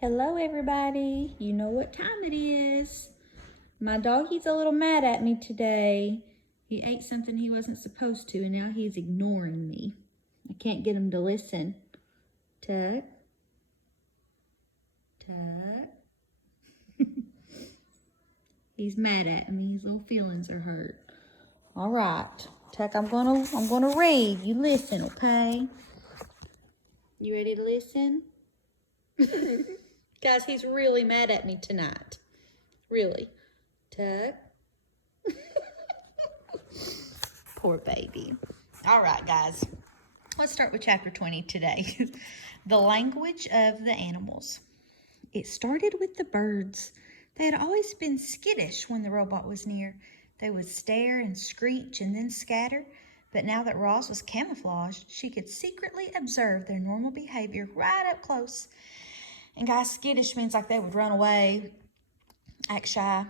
Hello everybody, you know what time it is. My doggy's a little mad at me today. He ate something he wasn't supposed to and now he's ignoring me. I can't get him to listen. Tuck. Tuck. He's mad at me, his little feelings are hurt. All right, Tuck, I'm gonna read. You listen, okay? You ready to listen? Guys, he's really mad at me tonight. Really. Tuck. Poor baby. All right, guys. Let's start with chapter 20 today. The language of the animals. It started with the birds. They had always been skittish when the robot was near. They would stare and screech and then scatter. But now that Roz was camouflaged, she could secretly observe their normal behavior right up close. And guys, skittish means like they would run away, act shy.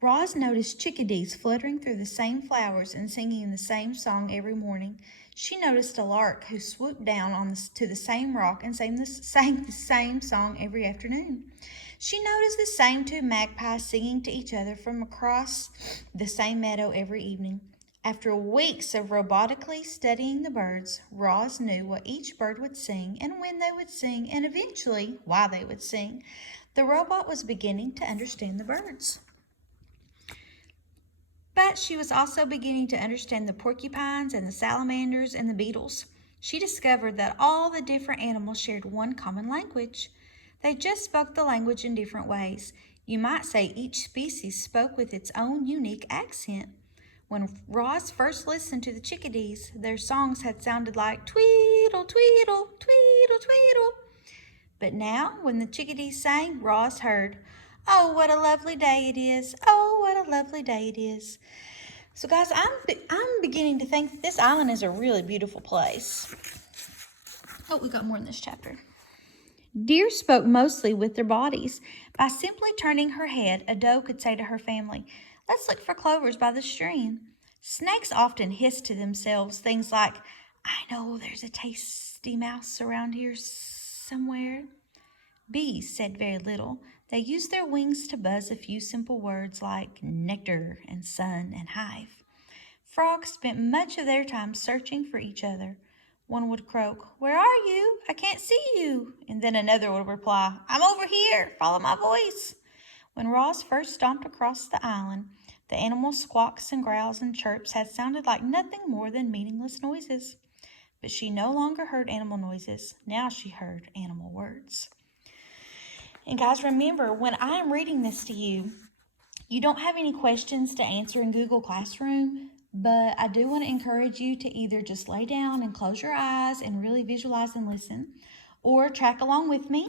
Roz noticed chickadees fluttering through the same flowers and singing the same song every morning. She noticed a lark who swooped down to the same rock and sang the same song every afternoon. She noticed the same two magpies singing to each other from across the same meadow every evening. After weeks of robotically studying the birds, Roz knew what each bird would sing and when they would sing and eventually why they would sing. The robot was beginning to understand the birds. But she was also beginning to understand the porcupines and the salamanders and the beetles. She discovered that all the different animals shared one common language. They just spoke the language in different ways. You might say each species spoke with its own unique accent. When Roz first listened to the chickadees, their songs had sounded like tweedle, tweedle, tweedle, tweedle. But now, when the chickadees sang, Roz heard, "Oh, what a lovely day it is. Oh, what a lovely day it is." So guys, I'm beginning to think that this island is a really beautiful place. Oh, we got more in this chapter. Deer spoke mostly with their bodies. By simply turning her head, a doe could say to her family, "Let's look for clovers by the stream." Snakes often hissed to themselves things like, "I know there's a tasty mouse around here somewhere." Bees said very little. They used their wings to buzz a few simple words like nectar and sun and hive. Frogs spent much of their time searching for each other. One would croak, "Where are you? I can't see you." And then another would reply, "I'm over here. Follow my voice." When Roz first stomped across the island, the animals' squawks and growls and chirps had sounded like nothing more than meaningless noises. But she no longer heard animal noises. Now she heard animal words. And guys, remember, when I am reading this to you, you don't have any questions to answer in Google Classroom, but I do want to encourage you to either just lay down and close your eyes and really visualize and listen, or track along with me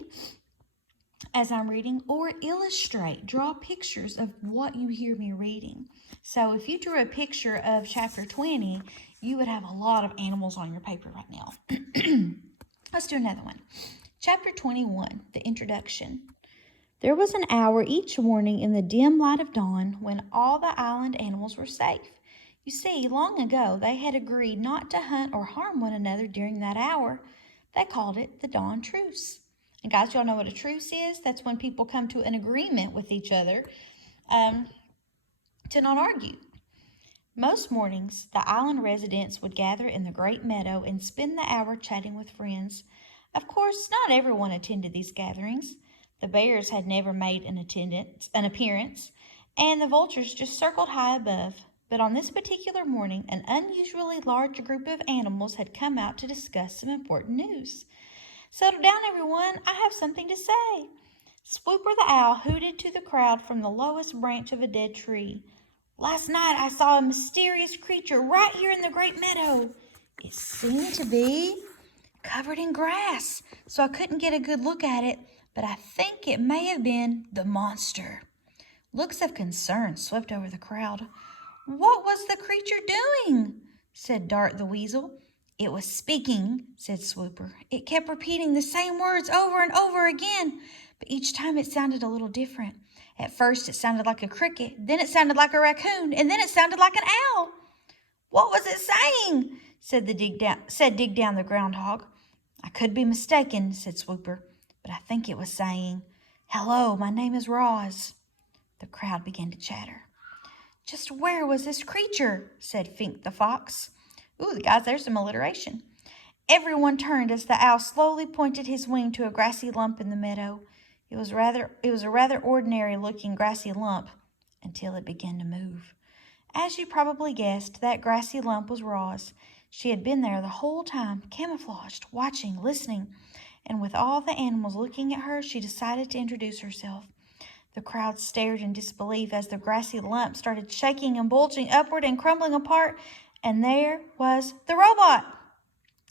as I'm reading, or illustrate, draw pictures of what you hear me reading. So if you drew a picture of chapter 20, you would have a lot of animals on your paper right now. Let's do another one. Chapter 21, the introduction. There was an hour each morning in the dim light of dawn when all the island animals were safe. You see, long ago they had agreed not to hunt or harm one another during that hour. They called it the dawn truce. And guys, y'all know what a truce is? That's when people come to an agreement with each other to not argue. Most mornings, the island residents would gather in the great meadow and spend the hour chatting with friends. Of course, not everyone attended these gatherings. The bears had never made an appearance, and the vultures just circled high above. But on this particular morning, an unusually large group of animals had come out to discuss some important news. "Settle down, everyone. I have something to say." Swooper the owl hooted to the crowd from the lowest branch of a dead tree. "Last night I saw a mysterious creature right here in the great meadow. It seemed to be covered in grass, so I couldn't get a good look at it, but I think it may have been the monster." Looks of concern swept over the crowd. "What was the creature doing?" said Dart the weasel. "It was speaking," said Swooper. "It kept repeating the same words over and over again, but each time it sounded a little different. At first it sounded like a cricket, then it sounded like a raccoon, and then it sounded like an owl." "What was it saying?" said Dig Down the groundhog. "I could be mistaken," said Swooper, "but but I think it was saying, "Hello, my name is Roz." The crowd began to chatter. "Just where was this creature?" said Fink the fox. Ooh, guys, there's some alliteration. Everyone turned as the owl slowly pointed his wing to a grassy lump in the meadow. It was a rather ordinary-looking grassy lump until it began to move. As you probably guessed, that grassy lump was Roz. She had been there the whole time, camouflaged, watching, listening, and with all the animals looking at her, she decided to introduce herself. The crowd stared in disbelief as the grassy lump started shaking and bulging upward and crumbling apart, and there was the robot.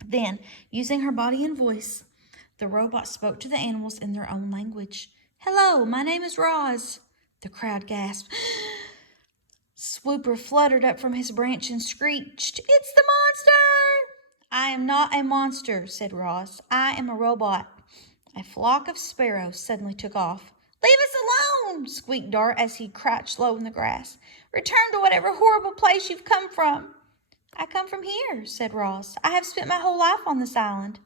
Then, using her body and voice, the robot spoke to the animals in their own language. "Hello, my name is Roz." The crowd gasped. Swooper fluttered up from his branch and screeched, "It's the monster!" "I am not a monster," said Roz. "I am a robot." A flock of sparrows suddenly took off. "Leave us alone!" squeaked Dart as he crouched low in the grass. "Return to whatever horrible place you've come from." "I come from here," said Roz. "I have spent my whole life on this island."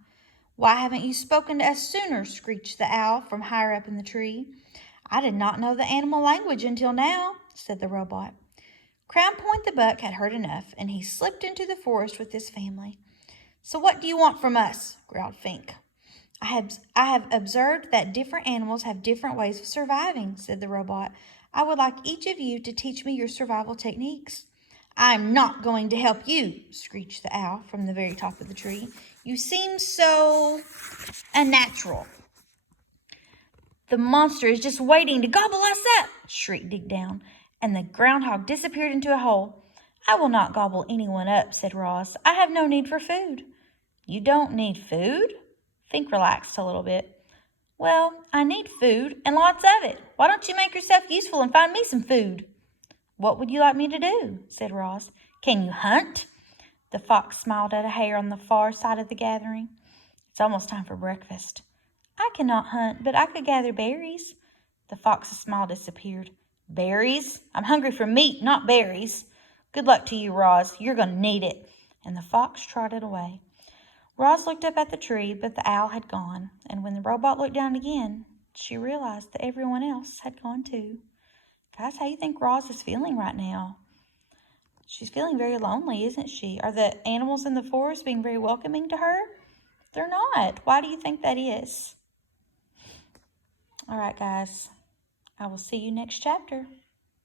"Why haven't you spoken to us sooner?" screeched the owl from higher up in the tree. "I did not know the animal language until now," said the robot. Crown Point the Buck had heard enough, and he slipped into the forest with his family. "So what do you want from us?" growled Fink. I have observed that different animals have different ways of surviving," said the robot. "I would like each of you to teach me your survival techniques." "I'm not going to help you," screeched the owl from the very top of the tree. "You seem so unnatural." "The monster is just waiting to gobble us up," shrieked Dig Down, and the groundhog disappeared into a hole. "I will not gobble anyone up," said Roz. "I have no need for food." "You don't need food?" Fink relaxed a little bit. "Well, I need food, and lots of it. Why don't you make yourself useful and find me some food?" "What would you like me to do?" said Roz. "Can you hunt?" The fox smiled at a hare on the far side of the gathering. "It's almost time for breakfast." "I cannot hunt, but I could gather berries." The fox's smile disappeared. "Berries? I'm hungry for meat, not berries." "Good luck to you, Roz. You're going to need it." And the fox trotted away. Roz looked up at the tree, but the owl had gone, and when the robot looked down again, she realized that everyone else had gone too. Guys, how do you think Roz is feeling right now? She's feeling very lonely, isn't she? Are the animals in the forest being very welcoming to her? They're not. Why do you think that is? All right, guys. I will see you next chapter.